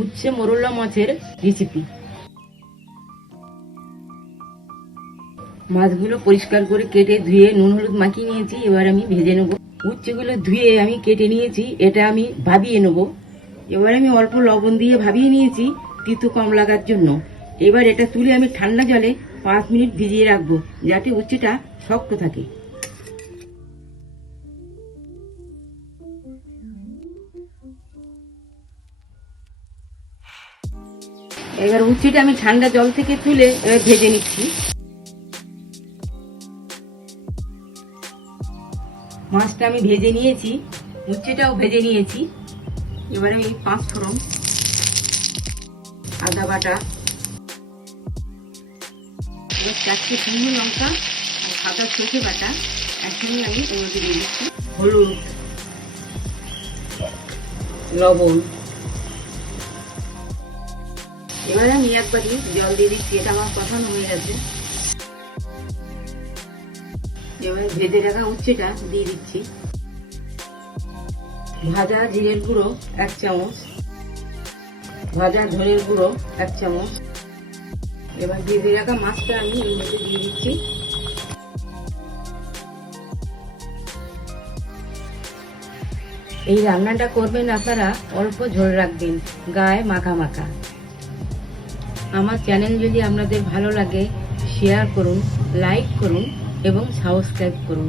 উচ্ছে মোরলা মাছের রেসিপি। মাছগুলো পরিষ্কার করে কেটে ধুয়ে নুন হলুদ মাখিয়ে নিয়েছি। এবার আমি ভেজে নেব। উচ্ছেগুলো ধুয়ে আমি কেটে নিয়েছি, এটা আমি ভাবিয়ে নেব। এবার আমি অল্প লবণ দিয়ে ভাবিয়ে নিয়েছি তিতো কম লাগার জন্য। এবার এটা তুলে আমি ঠান্ডা জলে 5 মিনিট ভিজিয়ে রাখবো, যাতে উচ্ছেটা শক্ত থাকে। এবার উচ্ছেটা আমি ঠান্ডা জল থেকে তুলে এবার ভেজে নিচ্ছি। মাছটা আমি ভেজে নিয়েছি, উচ্ছেটাও ভেজে নিয়েছি। এবারে আমি 5 ফোড়ন, আদা বাটা, এবার 4টে শুকনো লঙ্কা আর সাদা সরষে বাটা একসঙ্গে আমি এর মধ্যে দিয়ে দিচ্ছি। হলুদ, লবণ। এবারে আমি একবারই জল দিয়ে দিচ্ছি, এটা আমার কষানো হয়ে গেছে। এবারে ভেজে রাখা উচ্ছেটা দিয়ে দিচ্ছি। ভাজা জিরের গুঁড়ো 1 চামচ, ভাজা ধনের গুঁড়ো 1 চামচ। এবার ভেজে রাখা মাছটা আমি এর মধ্যে দিয়ে দিচ্ছি। এই রান্নাটা করবেন আপনারা অল্প ঝোল রাখবেন, গায়ে মাখা মাখা। আমার চ্যানেল যদি আপনাদের ভালো লাগে শেয়ার করুন, লাইক করুন এবং সাবস্ক্রাইব করুন।